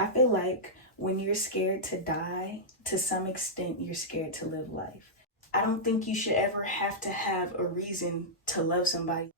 I feel like when you're scared to die, to some extent, you're scared to live life. I don't think you should ever have to have a reason to love somebody.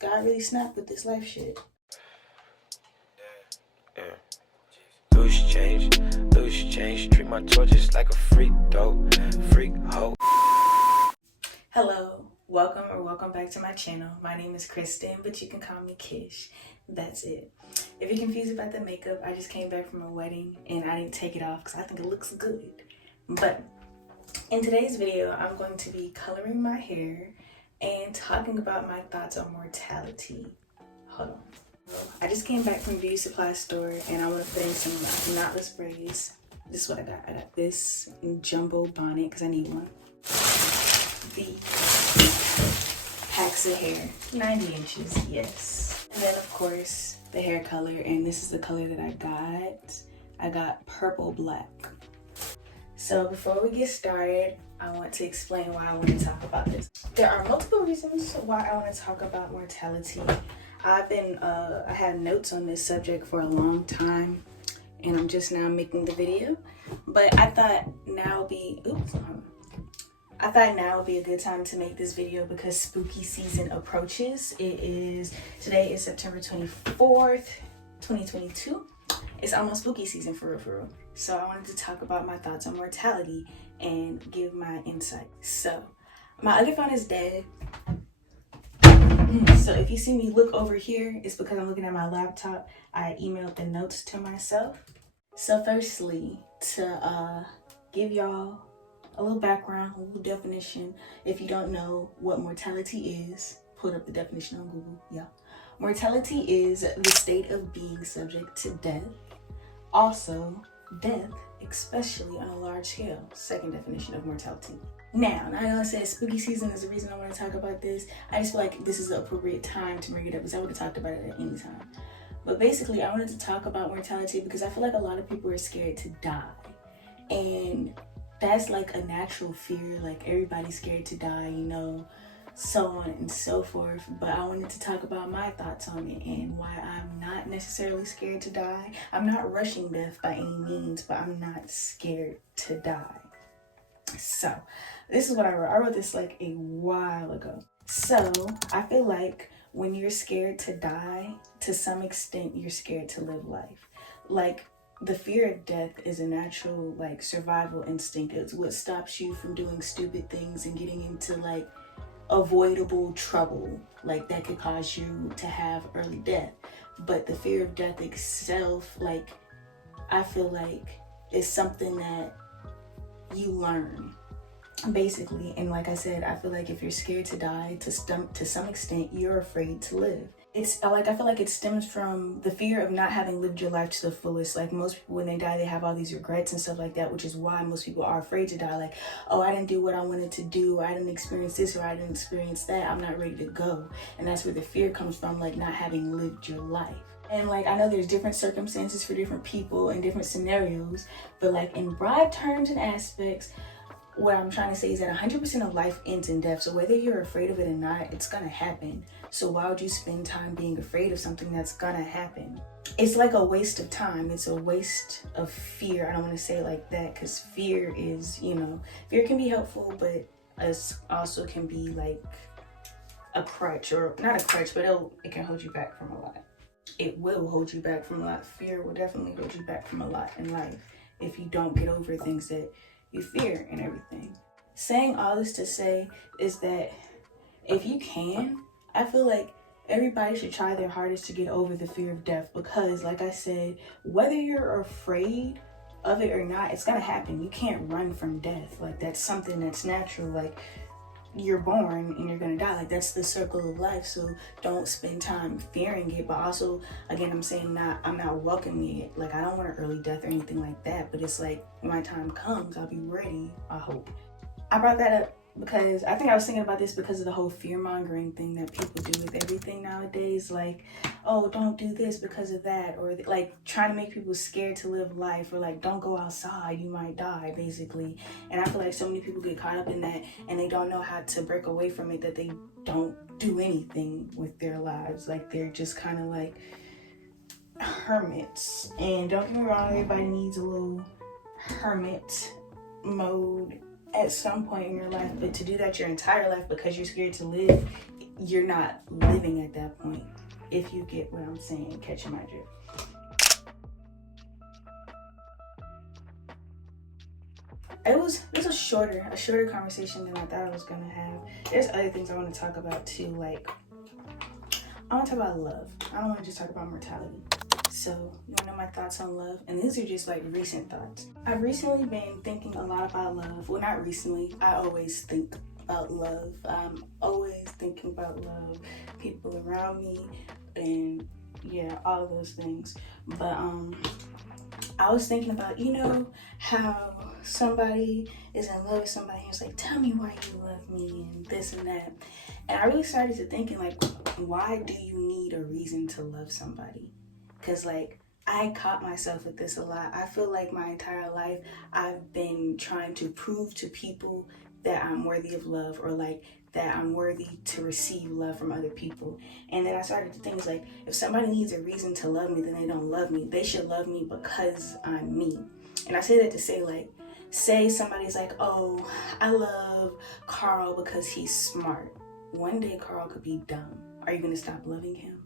God really snapped with this life shit. Yeah. Loose change, treat my torches like a freak hoe. Hello, welcome back to my channel. My name is Kristen, but you can call me Kish. That's it. If you're confused about the makeup, I just came back from a wedding and I didn't take it off because I think it looks good. But in today's video, I'm going to be coloring my hair and talking about my thoughts on mortality. Hold on. I just came back from the beauty supply store and I want to put in some knotless braids. This is what I got. I got this jumbo bonnet because I need one. The packs of hair, 90 inches, yes. And then of course the hair color, and this is the color that I got. I got purple black. So before we get started, I want to explain why I want to talk about this. There are multiple reasons why I want to talk about mortality. I had notes on this subject for a long time and I'm just now making the video, but I thought now would be a good time to make this video because spooky season approaches. Today is September 24th, 2022. It's almost spooky season for real. So I wanted to talk about my thoughts on mortality and give my insight. So my other phone is dead. So if you see me look over here, it's because I'm looking at my laptop. I emailed the notes to myself. So firstly, to give y'all a little background, a little definition. If you don't know what mortality is, put up the definition on Google. Yeah. Mortality is the state of being subject to death. Also, death, especially on a large scale. Second definition of mortality. Now I know I said spooky season is the reason I want to talk about this. I just feel like this is the appropriate time to bring it up because I would have talked about it at any time. But basically, I wanted to talk about mortality because I feel like a lot of people are scared to die. And that's like a natural fear. Like everybody's scared to die, you know, so on and so forth. But I wanted to talk about my thoughts on it and why I'm not necessarily scared to die. I'm not rushing death by any means, but I'm not scared to die. So this is what I wrote. I wrote this like a while ago. So I feel like when you're scared to die, to some extent, you're scared to live life. Like the fear of death is a natural like survival instinct. It's what stops you from doing stupid things and getting into like avoidable trouble, like that could cause you to have early death. But the fear of death itself, like I feel like is something that you learn basically. And like I said, I feel like if you're scared to die, to some extent, you're afraid to live. It's like I feel like it stems from the fear of not having lived your life to the fullest. Like most people when they die, they have all these regrets and stuff like that, which is why most people are afraid to die. Like, oh, I didn't do what I wanted to do, or I didn't experience this, or I didn't experience that, I'm not ready to go. And that's where the fear comes from, like not having lived your life. And like I know there's different circumstances for different people and different scenarios, but like in broad terms and aspects, what I'm trying to say is that 100% of life ends in death. So whether you're afraid of it or not, it's gonna happen. So why would you spend time being afraid of something that's gonna happen? It's like a waste of time. It's a waste of fear. I don't want to say it like that because fear is, you know, fear can be helpful, but it also can be like a crutch, or not a crutch, but it can hold you back from a lot. It will hold you back from a lot. Fear will definitely hold you back from a lot in life if you don't get over things that you fear and everything. Saying all this to say is that if you can, I feel like everybody should try their hardest to get over the fear of death because like I said, whether you're afraid of it or not, it's gonna happen. You can't run from death. Like that's something that's natural. Like you're born and you're gonna die. Like that's the circle of life. So don't spend time fearing it. But also, again, I'm saying I'm not welcoming it. Like I don't want an early death or anything like that. But it's like when my time comes, I'll be ready, I hope. I brought that up because I think I was thinking about this because of the whole fear-mongering thing that people do with everything nowadays. Like, oh, don't do this because of that, or like trying to make people scared to live life, or like don't go outside, you might die, basically. And I feel like so many people get caught up in that and they don't know how to break away from it, that they don't do anything with their lives. Like they're just kind of like hermits. And don't get me wrong, everybody needs a little hermit mode at some point in your life, but to do that your entire life because you're scared to live, you're not living at that point. If you get what I'm saying, catching my drift. It was a shorter conversation than I thought I was gonna have. There's other things I want to talk about too, like I want to talk about love. I don't want to just talk about mortality. So you want to know my thoughts on love? And these are just like recent thoughts. I've recently been thinking a lot about love. Well, not recently. I always think about love. I'm always thinking about love, people around me, and yeah, all of those things. But I was thinking about, you know, how somebody is in love with somebody and it's like, tell me why you love me and this and that. And I really started to thinking like, why do you need a reason to love somebody? Because like, I caught myself with this a lot. I feel like my entire life, I've been trying to prove to people that I'm worthy of love, or like that I'm worthy to receive love from other people. And then I started to think, like, if somebody needs a reason to love me, then they don't love me. They should love me because I'm me. And I say that to say, like, say somebody's like, oh, I love Carl because he's smart. One day Carl could be dumb. Are you gonna stop loving him?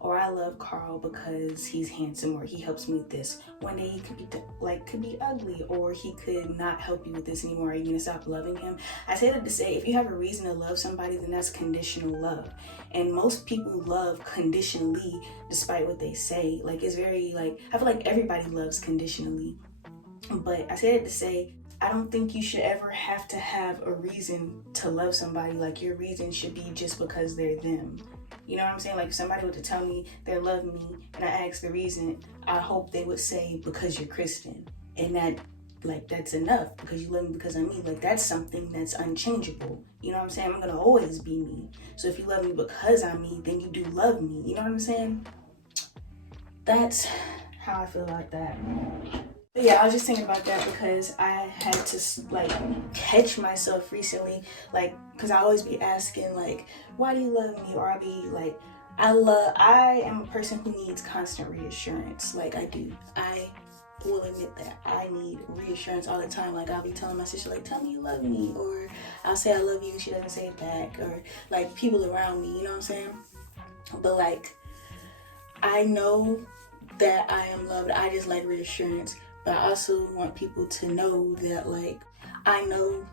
Or I love Carl because he's handsome, or he helps me with this. One day he could be ugly, or he could not help you with this anymore. Are you gonna stop loving him? I say that to say, if you have a reason to love somebody, then that's conditional love. And most people love conditionally, despite what they say. Like, it's very like, I feel like everybody loves conditionally. But I say that to say, I don't think you should ever have to have a reason to love somebody. Like, your reason should be just because they're them. You know what I'm saying? Like, if somebody were to tell me they love me and I ask the reason, I hope they would say, because you're Christian. And that, like, that's enough, because you love me because I'm me. Like, that's something that's unchangeable. You know what I'm saying? I'm gonna always be me. So if you love me because I'm me, then you do love me. You know what I'm saying? That's how I feel about that. But yeah, I was just thinking about that because I had to like catch myself recently, like, because I always be asking like, why do you love me? Or I'll be like, I am a person who needs constant reassurance. Like, I do. I will admit that I need reassurance all the time. Like, I'll be telling my sister, like, tell me you love me, or I'll say I love you and she doesn't say it back, or like people around me, you know what I'm saying? But like, I know that I am loved. I just like reassurance. But I also want people to know that, like, I know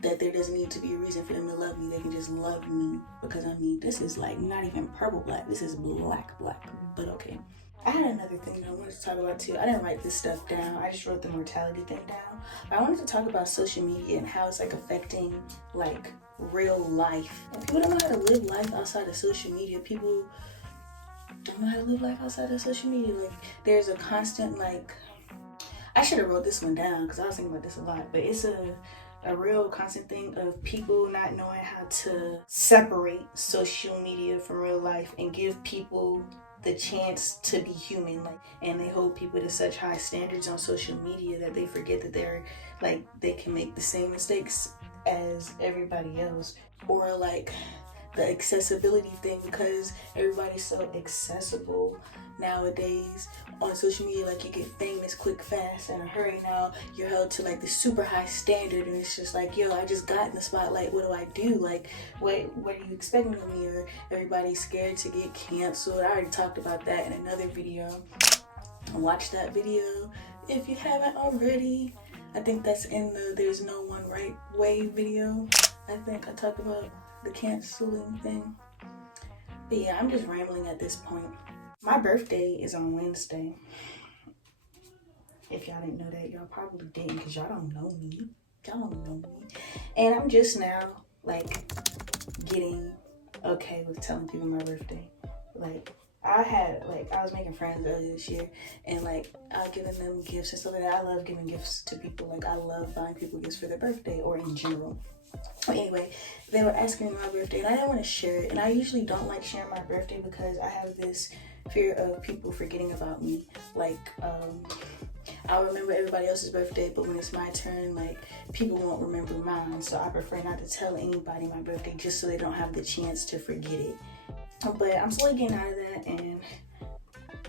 that there doesn't need to be a reason for them to love me. They can just love me because I mean, this is like not even purple black. This is black, but okay. I had another thing that I wanted to talk about too. I didn't write this stuff down. I just wrote the mortality thing down. But I wanted to talk about social media and how it's like affecting like real life. And people don't know how to live life outside of social media. People don't know how to live life outside of social media. Like, there's a constant like, I should have wrote this one down because I was thinking about this a lot, but it's a real constant thing of people not knowing how to separate social media from real life and give people the chance to be human. Like, and they hold people to such high standards on social media that they forget that they're like, they can make the same mistakes as everybody else. Or like the accessibility thing, because everybody's so accessible nowadays on social media. Like, you get famous quick, fast, in a hurry. Now you're held to like this super high standard, and it's just like, yo, I just got in the spotlight, what do I do? Like, what are you expecting of me? Or everybody's scared to get canceled. I already talked about that in another video. Watch that video if you haven't already. I think that's in the There's No One Right Way video. I think I talked about the canceling thing. But yeah, I'm just rambling at this point. My birthday is on Wednesday. If y'all didn't know that, y'all probably didn't, because y'all don't know me. Y'all don't know me. And I'm just now like getting okay with telling people my birthday. Like, I was making friends earlier this year, and like I was giving them gifts and stuff like that. I love giving gifts to people. Like, I love buying people gifts for their birthday or in general. But anyway, they were asking me my birthday, and I didn't want to share it. And I usually don't like sharing my birthday because I have this fear of people forgetting about me. Like, I'll remember everybody else's birthday, but when it's my turn, like, people won't remember mine. So I prefer not to tell anybody my birthday, just so they don't have the chance to forget it. But I'm slowly getting out of that, and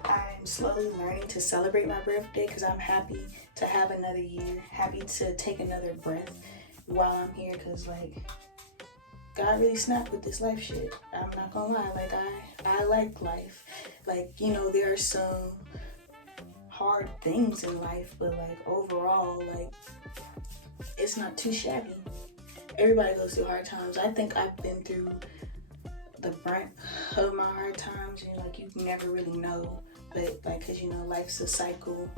I'm slowly learning to celebrate my birthday because I'm happy to have another year, happy to take another breath while I'm here, because like God really snapped with this life shit. I'm not gonna lie, like I like life. Like, you know, there are some hard things in life, but like overall, like it's not too shabby. Everybody goes through hard times. I think I've been through the brunt of my hard times, and like you never really know, but like, because you know life's a cycle,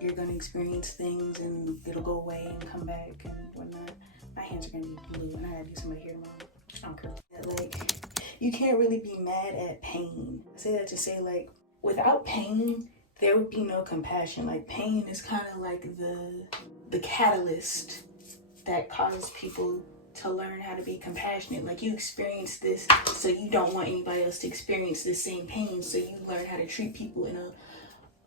you're gonna experience things and it'll go away and come back and whatnot. My hands are gonna be blue and I gotta do somebody here tomorrow. I don't care. Like, you can't really be mad at pain. I say that to say, like, without pain there would be no compassion. Like, pain is kind of like the catalyst that causes people to learn how to be compassionate. Like, you experience this, so you don't want anybody else to experience the same pain, so you learn how to treat people in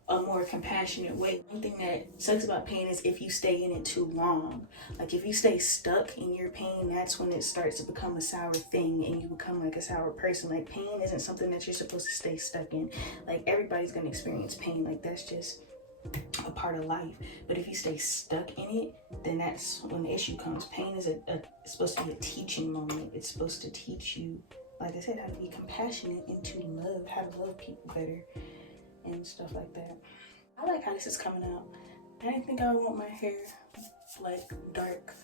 a more compassionate way. One thing that sucks about pain is if you stay in it too long. Like, if you stay stuck in your pain, that's when it starts to become a sour thing and you become like a sour person. Like, pain isn't something that you're supposed to stay stuck in. Like, everybody's gonna experience pain. Like, that's just a part of life. But if you stay stuck in it, then that's when the issue comes. Pain is supposed to be a teaching moment. It's supposed to teach you, like I said, how to be compassionate and to love, how to love people better and stuff like that. I like how this is coming out. I didn't think I would want my hair like dark.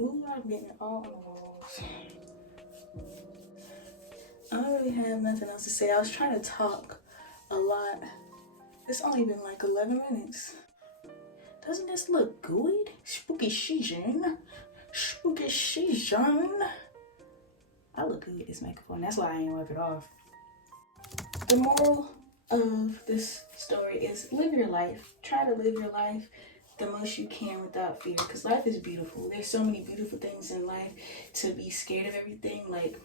Ooh, I'm getting it all on the walls. I don't really have nothing else to say. I was trying to talk a lot. It's only been like 11 minutes. Doesn't this look good? Spooky season. Spooky season. I look good with this makeup on. That's why I ain't wipe it off. The moral of this story is live your life. Try to live your life the most you can without fear, because life is beautiful. There's so many beautiful things in life. To be scared of everything, like,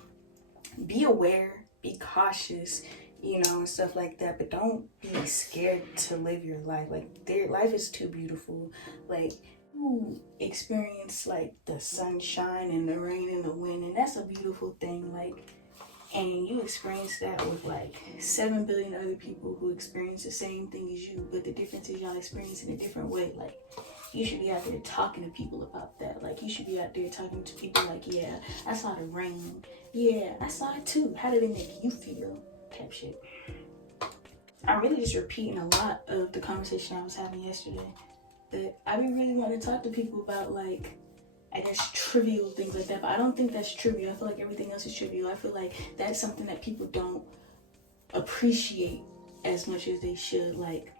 be aware, be cautious, you know, and stuff like that, but don't be scared to live your life. Like, life is too beautiful. Like, you experience like the sunshine and the rain and the wind, and that's a beautiful thing. Like, and you experience that with like 7 billion other people who experience the same thing as you, but the difference is y'all experience it in a different way. Like, you should be out there talking to people about that. Like, you should be out there talking to people like, yeah, I saw the rain. Yeah, I saw it too. How did it make you feel? Type shit. I'm really just repeating a lot of the conversation I was having yesterday. But I be really wanting to talk to people about, like, I guess trivial things like that, but I don't think that's trivial. I feel like everything else is trivial. I feel like that's something that people don't appreciate as much as they should. Like,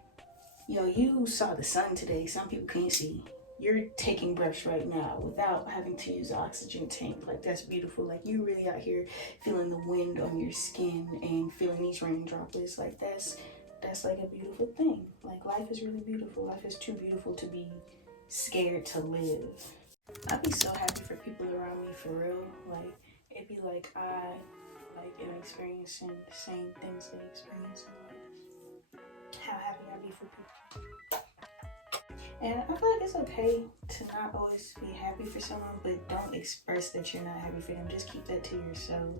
yo, you saw the sun today. Some people can't see. You're taking breaths right now without having to use an oxygen tank. Like, that's beautiful. Like, you really out here feeling the wind on your skin and feeling these rain droplets. Like, that's like a beautiful thing. Like, life is really beautiful. Life is too beautiful to be scared to live. I'd be so happy for people around me, for real. Like, it'd be like I am experiencing the same things they experience in life. How happy I'd be for people. And I feel like it's okay to not always be happy for someone, but don't express that you're not happy for them. Just keep that to yourself.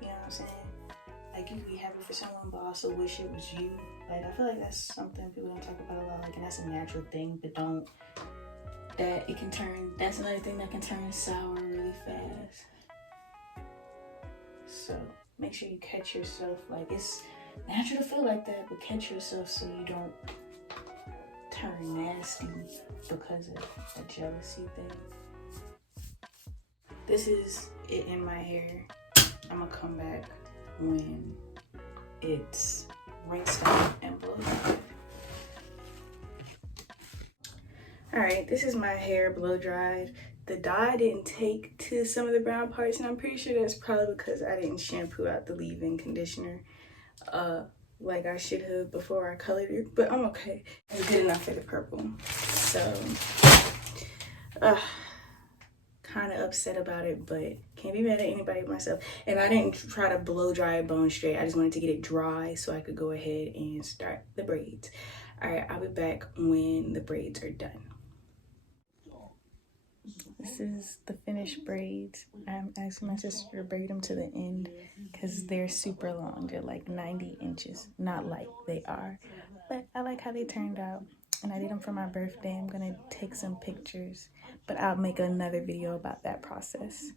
You know what I'm saying? Like, you can be happy for someone, but also wish it was you. Like, I feel like that's something people don't talk about a lot. Like, and that's a natural thing, but that's another thing that can turn sour really fast. So make sure you catch yourself. Like, it's natural to feel like that, but catch yourself so you don't turn nasty because of a jealousy thing. This is it in my hair. I'm gonna come back when it's rinsed out and blow dried. Alright, this is my hair blow dried. The dye didn't take to some of the brown parts, and I'm pretty sure that's probably because I didn't shampoo out the leave-in conditioner like I should have before I colored it, but I'm okay. It's good enough for the purple. So, kind of upset about it, but can't be mad at anybody but myself. And I didn't try to blow dry it bone straight. I just wanted to get it dry so I could go ahead and start the braids. All right, I'll be back when the braids are done. This is the finished braids. I'm asking my sister to braid them to the end because they're super long. They're like 90 inches. Not like they are, but I like how they turned out. And I did them for my birthday. I'm gonna take some pictures, but I'll make another video about that process.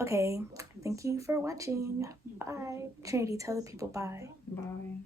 Okay, thank you for watching. Bye. Trinity, tell the people bye. Bye.